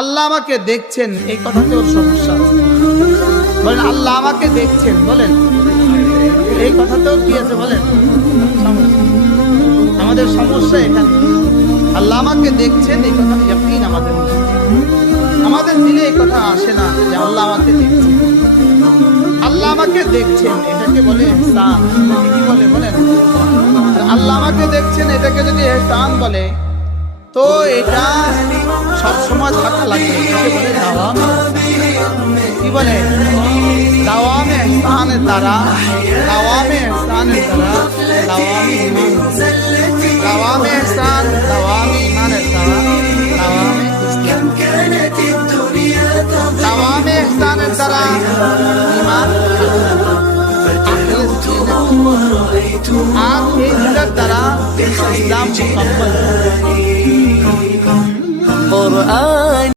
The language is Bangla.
আল্লাহ আমাকে দেখছেন, এই কথাতে ওর সমস্যা আছে। বলেন আল্লাহ আমাকে দেখছেন, বলেন এই কথাতেও কি আছে, বলেন সমস্যা। আমাদের সমস্যা এখানে। আল্লাহ আমাকে দেখছেন এই কথা ইয়াকিন আমাদের দিলে এই কথা আসে না যে আল্লাহ আমাকে দেখছেন। আল্লাহ আমাকে দেখছেন এটাকে বলে ইহসান। কি বলে বলেন? আল্লাহ আমাকে দেখছেন এটাকে যদি ইহসান বলে তো এটা সবসময় থাকা লাগবে। এটাকে বলে দাওয়াম। কি বলে? দাওয়ামে ইহসানের দ্বারা, দাওয়ামে ইহসানের দ্বারা, দাওয়ামে ঈমান, দাওয়ামে ইহসান, দাওয়ামে ঈমানের দ্বারা, দাওয়ামে ইসলাম, দাওয়ামে ইহসানের দ্বারা ঈমান আর এই দুটার দ্বারা ইসলাম মুকাম্মাল।